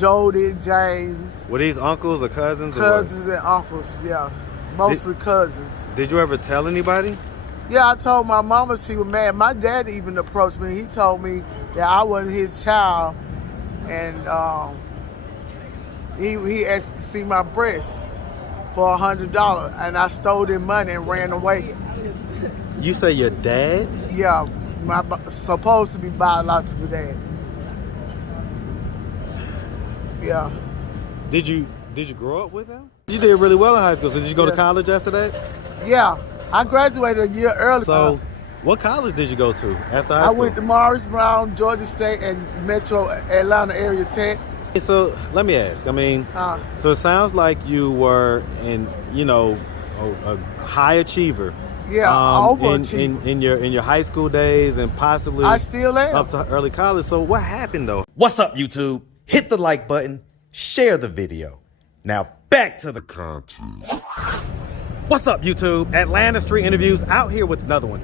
Jody, James. Were these uncles or cousins? Cousins and uncles, yeah. Mostly cousins. Did you ever tell anybody? Yeah, I told my mama she was mad. My dad even approached me. He told me that I wasn't his child, and he asked to see my breasts for $100, and I stole their money and ran away. You say your dad? Yeah, my supposed to be biological dad. Yeah. Did you grow up with him? You did really well in high school. So did you go to college after that? Yeah, I graduated a year early. So, what college did you go to after high school? I went to Morris Brown, Georgia State, and Metro Atlanta Area Tech. So let me ask. I mean, so it sounds like you were a high achiever. Yeah, overachiever. in your high school days and possibly I still am. Up to early college. So what happened though? What's up, YouTube? Hit the like button, share the video. Now back to the content. What's up, YouTube? Atlanta Street Interviews out here with another one.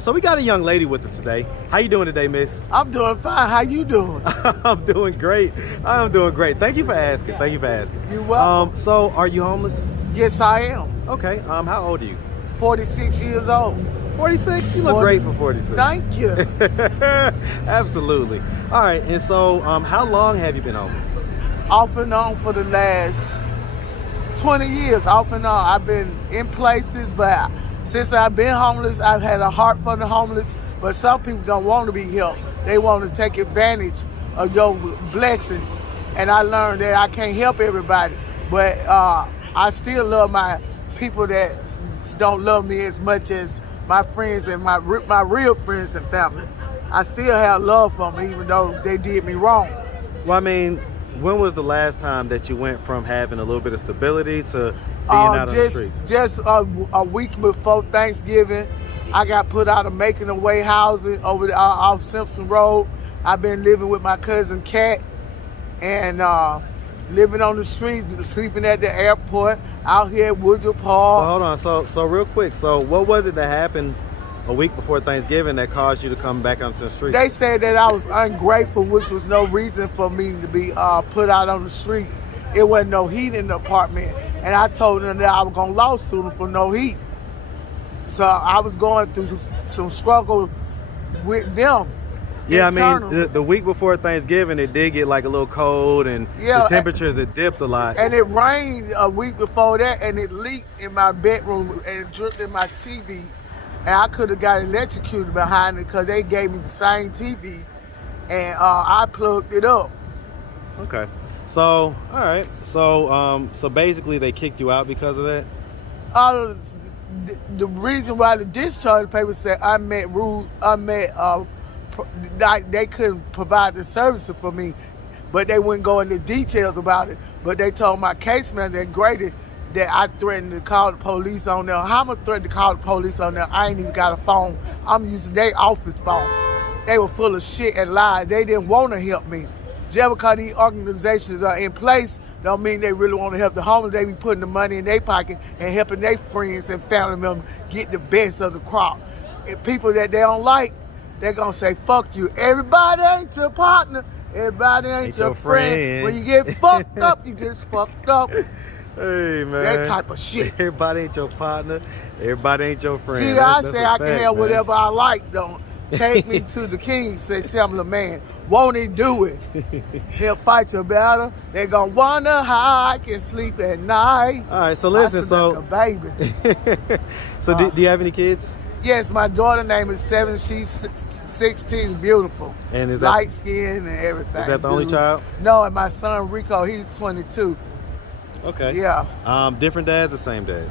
So we got a young lady with us today. How you doing today, miss? I'm doing fine. How you doing? I'm doing great. I'm doing great. Thank you for asking. Thank you for asking. You're welcome. So are you homeless? Yes, I am. Okay. How old are you? 46 years old. 46? You look great for 46. Thank you. Absolutely. All right. And so how long have you been homeless? Off and on for the last 20 years, off and on. I've been in places, but since I've been homeless, I've had a heart for the homeless. But some people don't want to be helped. They want to take advantage of your blessings. And I learned that I can't help everybody. But I still love my people that don't love me as much as my friends and my real friends and family. I still have love for them, even though they did me wrong. Well, I mean, when was the last time that you went from having a little bit of stability to being out on the streets? Just a week before Thanksgiving, I got put out of making away housing over off Simpson Road. I've been living with my cousin Kat and living on the street, sleeping at the airport, out here at Woodruff Park. So hold on, so real quick, so what was it that happened a week before Thanksgiving that caused you to come back onto the street? They said that I was ungrateful, which was no reason for me to be put out on the street. It wasn't no heat in the apartment. And I told them that I was going to lawsuit them for no heat. So I was going through some struggle with them. Yeah, internal. I mean, the week before Thanksgiving, it did get like a little cold and the temperatures had dipped a lot. And it rained a week before that, and it leaked in my bedroom and it dripped in my TV. And I could have got electrocuted behind it because they gave me the same TV, and I plugged it up. Okay. So, all right. So basically they kicked you out because of that? The reason why the discharge paper said they couldn't provide the services for me, but they wouldn't go into details about it. But they told my case manager at Grady that I threatened to call the police on them. How am I threatened to call the police on them? I ain't even got a phone. I'm using their office phone. They were full of shit and lies. They didn't want to help me. Just because these organizations are in place don't mean they really want to help the homeless. They be putting the money in their pocket and helping their friends and family members get the best of the crop. And people that they don't like, they're going to say, fuck you. Everybody ain't your partner. Everybody ain't your friend. When you get fucked up, you just fucked up. Hey, man. That type of shit. Everybody ain't your partner. Everybody ain't your friend. See, I say I can have whatever I like, though. Take me to the king, say, tell me the man, won't he do it? He'll fight your battle. They gonna wonder how I can sleep at night. All right, so listen, like a baby. So do you have any kids? Yes, my daughter name is 7. She's 16, beautiful. And is that light skin and everything? Is that the only child? No, and my son Rico, he's 22. Okay. Yeah. Different dads or same dad?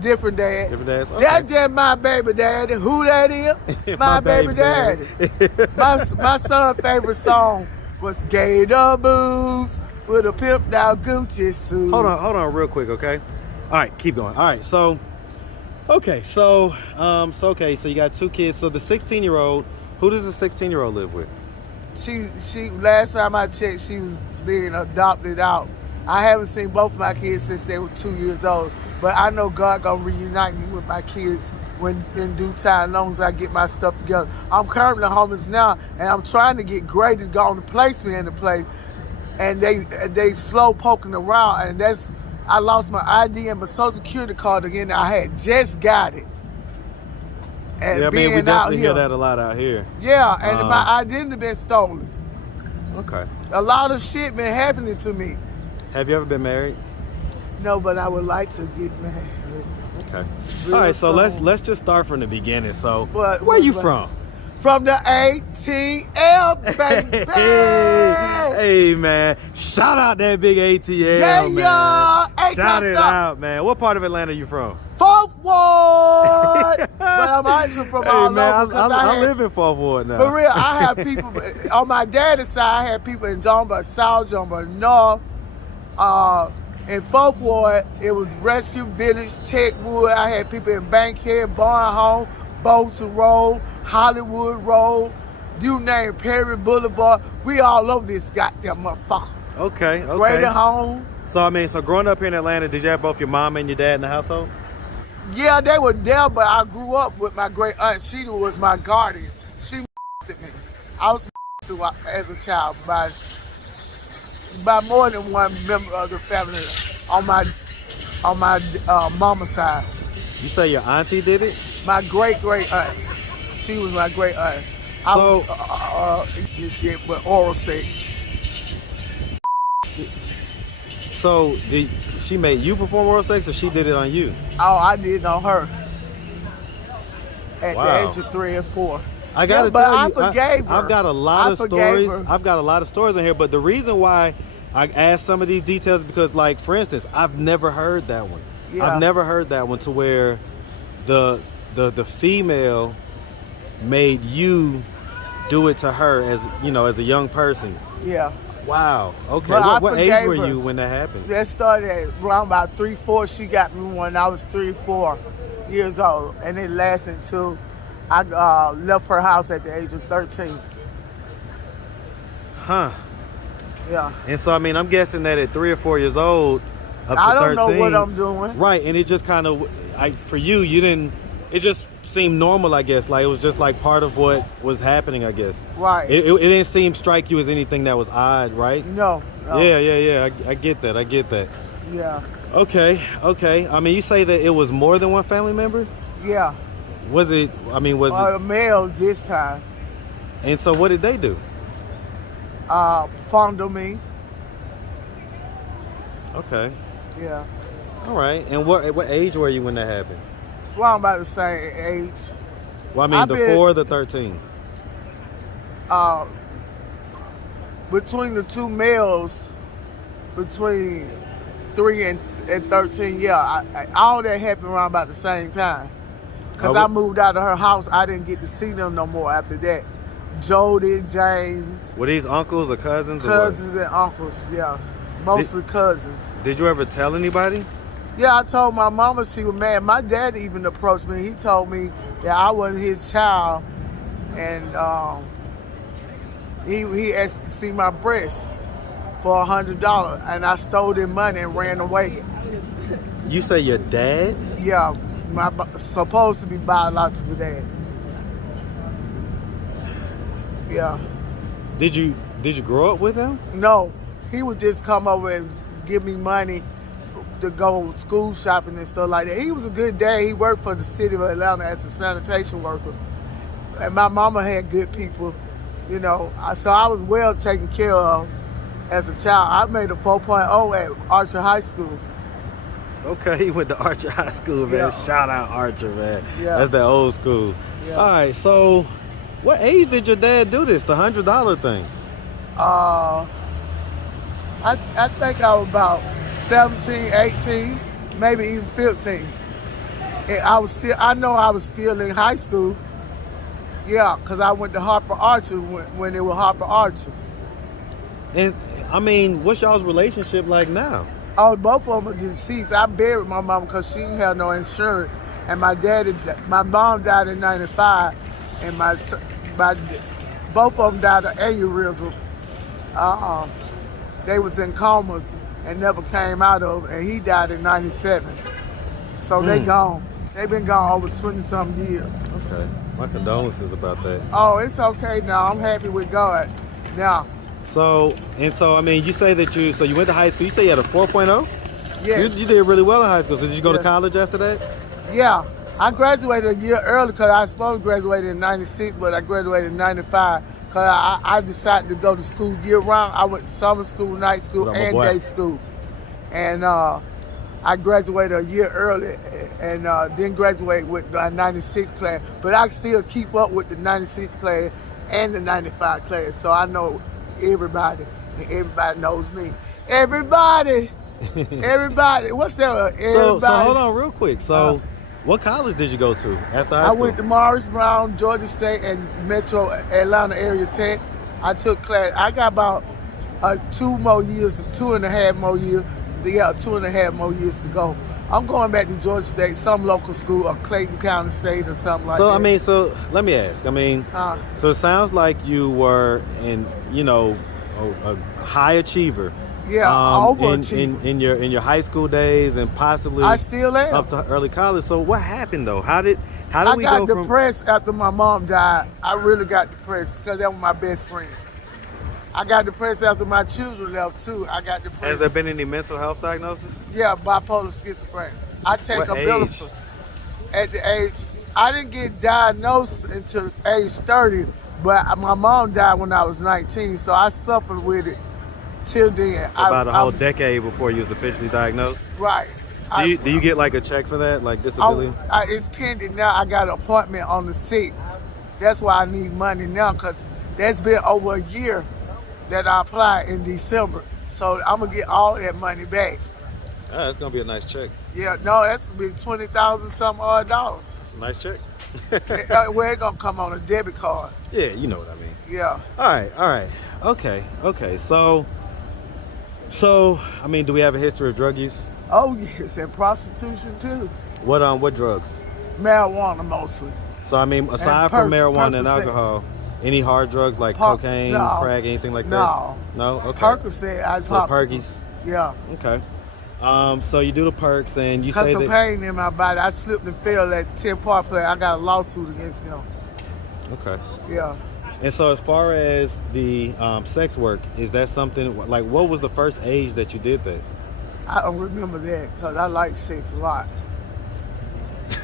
Different dad. Different dads? Okay. That's just my baby daddy. Who that is? My baby daddy. my son's favorite song was Gator Boots with a pimped out Gucci suit. Hold on real quick, okay? All right, keep going. All right, so you got 2 kids. So the 16-year-old, who does the 16-year-old live with? She last time I checked, she was being adopted out. I haven't seen both of my kids since they were 2 years old, but I know God gonna reunite me with my kids when in due time, as long as I get my stuff together. I'm currently homeless now, and I'm trying to get Grady to go on to place me in the place. and they slow poking around, and I lost my ID and my social security card again. I had just got it. And Yeah, I mean, we definitely hear that a lot out here. Yeah, and my identity been stolen. Okay. A lot of shit been happening to me. Have you ever been married? No, but I would like to get married. Okay. Real All right, so soon. let's just start from the beginning. So, But- where you but- from? From the ATL, baby. Hey, man. Shout out that big ATL, Yeah, man. y'all. Hey, Shout it what's up? out, man. What part of Atlanta you from? Fourth Ward. But I'm actually from Hey, all man, over. 'Cause I live in Fourth Ward now. For real, I have people on my daddy's side. I had people in Jonesboro South, Jonesboro North. In Fourth Ward, it was Rescue Village, Techwood. I had people in Bankhead, Barnhome, Bolton Road, Hollywood Road. You name Perry Boulevard. We all over this goddamn motherfucker. Okay. Greater Home. So, I mean, growing up here in Atlanta, did you have both your mom and your dad in the household? Yeah, they were there, but I grew up with my great aunt. She was my guardian. She at me. I was as a child by more than one member of the family on my mama's side. You say your auntie did it? My great aunt. She was my great aunt. I was this shit with oral sex. So, did she made you perform oral sex, or she did it on you? Oh, I did on her at Wow. the age of 3 and 4. I gotta but tell you, I forgave her. I've got a lot I of forgave stories. her. I've got a lot of stories in here, but the reason why I asked some of these details is because, like, for instance, I've never heard that one. Yeah. I've never heard that one to where the female made you do it to her as as a young person. Yeah. Wow. Okay. But What I age forgave were her. you when that happened? That started at around about 3, 4. She got me when I was 3, 4 years old, and it lasted until I left her house at the age of 13. Huh. Yeah. And so, I mean, I'm guessing that at 3 or 4 years old, up to I don't 13, know what I'm doing. Right, and it just kind of, for you didn't, it just seemed normal, I guess. Like, it was just like part of what was happening, I guess. Right. It didn't strike you as anything that was odd, right? No. Yeah. I get that. Yeah. Okay. I mean, you say that it was more than one family member? Yeah. Was it, A male this time. and so what did they do? Fondle me. Okay. Yeah. All right. And what age were you when that happened? Well, I'm about the same age. Well, I mean, I've the been- 4 or the 13? Between the two males, between 3 and 13, yeah, all that happened around about the same time. Because I moved out of her house, I didn't get to see them no more after that. Jody, James, Were these uncles or cousins? Or what? cousins and uncles, yeah. Mostly cousins. Did you ever tell anybody? Yeah, I told my mama she was mad. My dad even approached me. He told me that I wasn't his child, and he asked to see my breasts for $100, and I stole their money and ran away. You say your dad? Yeah, my supposed to be biological dad. Yeah. Did you grow up with him? No, he would just come over and give me money to go school shopping and stuff like that. He was a good dad. He worked for the city of Atlanta as a sanitation worker. And my mama had good people, So I was well taken care of as a child. I made a 4.0 at Archer High School. Okay, he went to Archer High School, man. Yeah. Shout out Archer, man. Yeah. That's that old school. Yeah. All right, so what age did your dad do this, the $100 thing? I think I was about 17, 18, maybe even 15. And I know I was still in high school. Yeah, because I went to Harper Archer when it was Harper Archer. And I mean, what's y'all's relationship like now? Oh, both of them are deceased. I buried my mom because she didn't have no insurance. And my mom died in 95, and both of them died of aneurysm. They was in comas and never came out of it, and he died in 97. So they gone. They've been gone over 20-something years. Okay, my condolences about that. Oh, it's okay now. I'm happy with God now. So I mean, you say that you went to high school. You say you had a 4.0. Yes. You did really well in high school. So did you go to Yeah. college after that? Yeah, I graduated a year early because I was supposed to graduate in '96, but I graduated in '95 because I decided to go to school year round. I went to summer school, night school, What up, my and boy? day school. And I graduated a year early and then graduate with the '96 class. But I still keep up with the '96 class and the '95 class, so I know everybody, and everybody knows me. Everybody! Everybody, what's that? Everybody. So hold on real quick. So, what college did you go to after high I school? went to Morris Brown, Georgia State, and Metro Atlanta Area Tech. I took class. I got about 2 more years, 2.5 more years. Yeah, 2.5 more years to go. I'm going back to Georgia State, some local school, or Clayton County State, or something like that. So I mean, so let me ask. I mean, so it sounds like you were a high achiever. Yeah, overachiever. in your high school days and possibly I still am. up to early college. So what happened though? How did I we got go from? depressed after my mom died. I really got depressed because that was my best friend. I got depressed after my children left too. I got depressed. Has there been any mental health diagnosis? Yeah, bipolar schizophrenia. I take What a age? Abilify at the age. I didn't get diagnosed until age 30, but my mom died when I was 19, so I suffered with it till then. About a whole decade before you was officially diagnosed. Right. Do you get like a check for that, like disability? It's pending now. I got an appointment on the 6th. That's why I need money now, because that's been over a year that I applied in December. So I'm gonna get all that money back. Ah, that's gonna be a nice check. Yeah, no, that's gonna be 20,000 some odd dollars. It's a nice check. Where it gonna come on a debit card? Yeah, you know what I mean. Yeah. All right. Okay. So I mean, do we have a history of drug use? Oh yes, and prostitution too. What drugs? Marijuana mostly. So I mean, aside from marijuana and Percocet. alcohol, any hard drugs like Perc- cocaine, no. crack, anything like No. that? No. Okay. Percocet, I So pop. perkies. Yeah. Okay. So you do the perks and you Cause say of that. pain in my body. I slipped and fell at 10 Park Play. I got a lawsuit against them. Okay. Yeah. And so as far as the sex work, is that something like what was the first age that you did that? I don't remember that because I like sex a lot.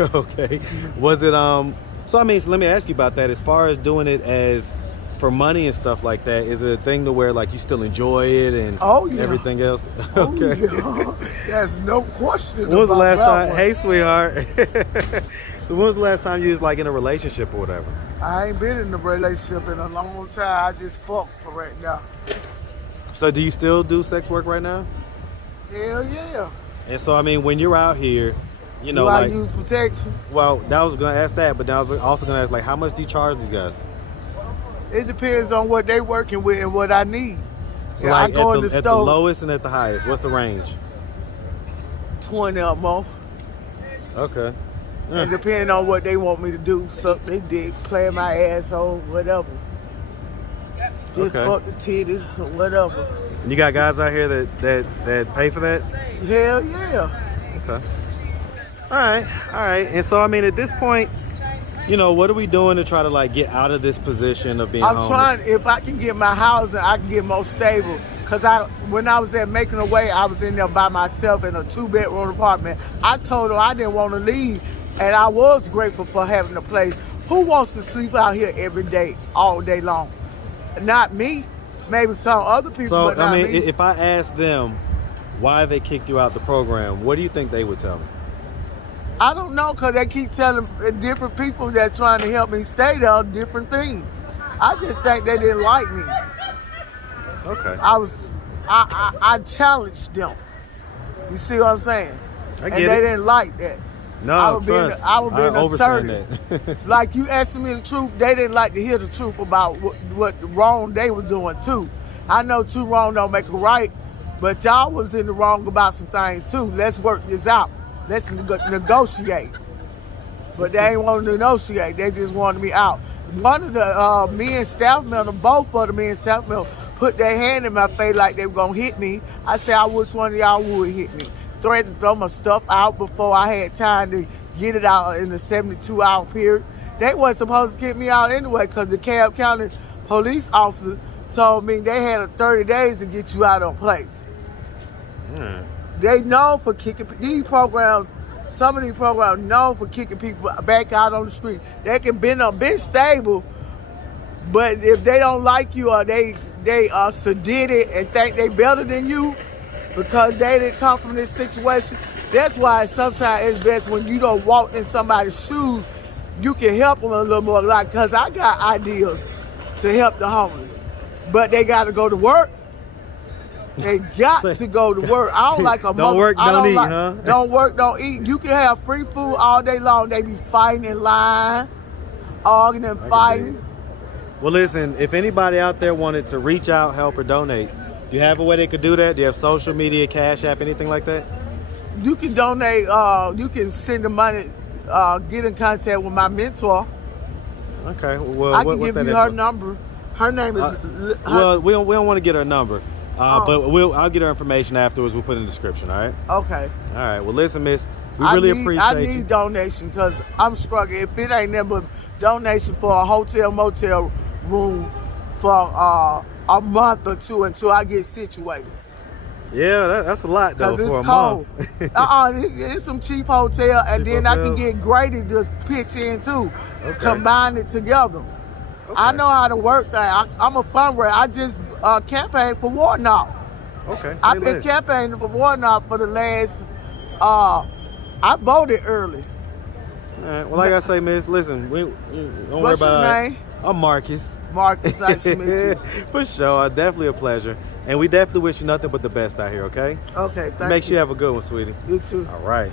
Okay. Was it so I mean, so let me ask you about that. As far as doing it as for money and stuff like that, is it a thing to where like you still enjoy it and Oh, yeah. everything else? Oh, Okay. yeah. There's no question When was the about last that time? one. Hey, sweetheart. So when was the last time you was like in a relationship or whatever? I ain't been in a relationship in a long time. I just fuck for right now. So do you still do sex work right now? Hell yeah. And so I mean, when you're out here, you know, Do I like, use protection? well, that was gonna ask that, but then I was also gonna ask like, how much do you charge these guys? It depends on what they working with and what I need. So Yeah, like I go in the at the store, lowest and at the highest, what's the range? 20 or more. Okay. And depending on what they want me to do, suck their dick, play my asshole, whatever. Just Okay. fuck the titties or whatever. And you got guys out here that pay for that? Hell yeah. Okay. All right. And so I mean, at this point, you know, what are we doing to try to like get out of this position of being I'm homeless? trying, if I can get my housing, I can get more stable. Cause when I was at Making a Way, I was in there by myself in a 2-bedroom apartment. I told them I didn't want to leave, and I was grateful for having a place. Who wants to sleep out here every day, all day long? Not me. Maybe some other people, So but not I mean, me. if I asked them why they kicked you out the program, what do you think they would tell me? I don't know, cause they keep telling different people that trying to help me stay there different things. I just think they didn't like me. Okay. I challenged them. You see what I'm saying? I And get they it. didn't like that. No, I was being understand assertive. that. Like you asking me the truth, they didn't like to hear the truth about what wrong they were doing too. I know two wrong don't make a right, but y'all was in the wrong about some things too. Let's work this out. Let's negotiate. But they ain't want to negotiate. They just wanted me out. One of the men staff members, both of the men staff members, put their hand in my face like they were gonna hit me. I said, I wish one of y'all would hit me. Threatened to throw my stuff out before I had time to get it out in the 72-hour period. They wasn't supposed to get me out anyway because the Cobb County police officer told me they had 30 days to get you out of a place. Hmm. They know for kicking these programs. Some of these programs known for kicking people back out on the street. They can be stable, but if they don't like you or they are sedated and think they better than you because they didn't come from this situation, that's why sometimes it's best when you don't walk in somebody's shoes, you can help them a little more. Like, because I got ideas to help the homeless, but they got to go to work. They got to go to work. I don't like a don't work, don't eat, huh? Don't work, don't eat. You can have free food all day long. They be fighting in line, arguing and fighting. Well, listen, if anybody out there wanted to reach out, help, or donate, do you have a way they could do that? Do you have social media, Cash App, anything like that? You can donate. You can send the money. Get in contact with my mentor. Okay. Well, I can give you her number. Her name is. Well, we don't want to get her number. But I'll get her information afterwards. We'll put in the description, all right? Okay. All right. Well, listen, miss, we really appreciate you. I need donation because I'm struggling. If it ain't nothing but donation for a hotel, motel room for a month or two until I get situated. Yeah, that's a lot, though, for a cold. month. It's some cheap hotel, and then I can get Grady to pitch in, too. Okay. Combine it together. Okay. I know how to work that. I'm a fundraiser. I just campaigned for Warnock. Okay. I've been campaigning for Warnock for the last. I voted early. All right. Well, like I say, miss, listen, don't worry What's about your name? I'm Marcus. Marcus, nice to meet you. For sure. Definitely a pleasure. And we definitely wish you nothing but the best out here, okay? Okay, thank you. Make sure you have a good one, sweetie. You too. All right.